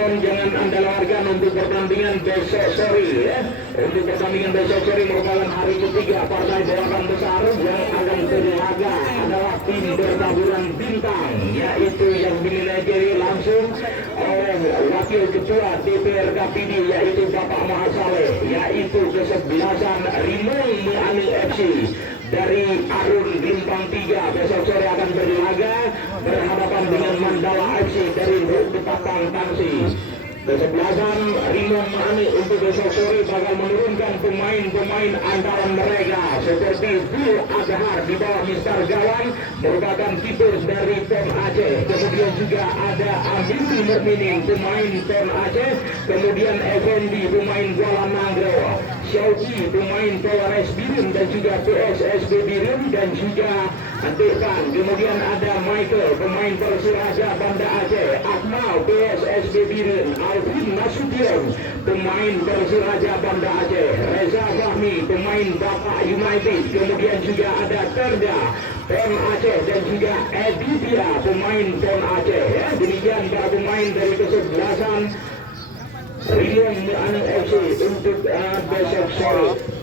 penonton jangan Anda lewatkan untuk pertandingan besok sore ya. Untuk pertandingan besok sore merupakan hari ketiga partai balapan besar yang akan berlaga adalah tim bertaburan bintang, yaitu yang dimanajeri langsung oleh Wakil Ketua DPR KPD yaitu Bapak Mahasaleh, yaitu kesebelasan Rimong Mu'anil FC dari Arun Rimpang 3 besok sore akan berlaga berhadapan dengan Mandala FC dari Betapang Tangsi. Kesebelasan Rimong Mu'anil untuk besok sore bakal menurunkan pemain-pemain antara mereka seperti Bul Adhar di bawah Mister Gawang merupakan kiper dari PON Aceh. Kemudian juga ada Abdul Mukminin pemain PON Aceh, kemudian Effendi pemain Kuala Nanggro, Syauki pemain Polres Birun dan juga PSSB Birun dan juga Depan. Kemudian ada Michael pemain Persiraja Banda Aceh, Akmal PSSB Birun, Alvin Nasution pemain Persiraja Banda Aceh, Reza Fahmi pemain Bapak United, kemudian juga ada Terda PON Aceh dan juga Edithia pemain PON Aceh ya. Demikian para pemain dari kesebelasan Rimong Mu'anil FC untuk besok sore.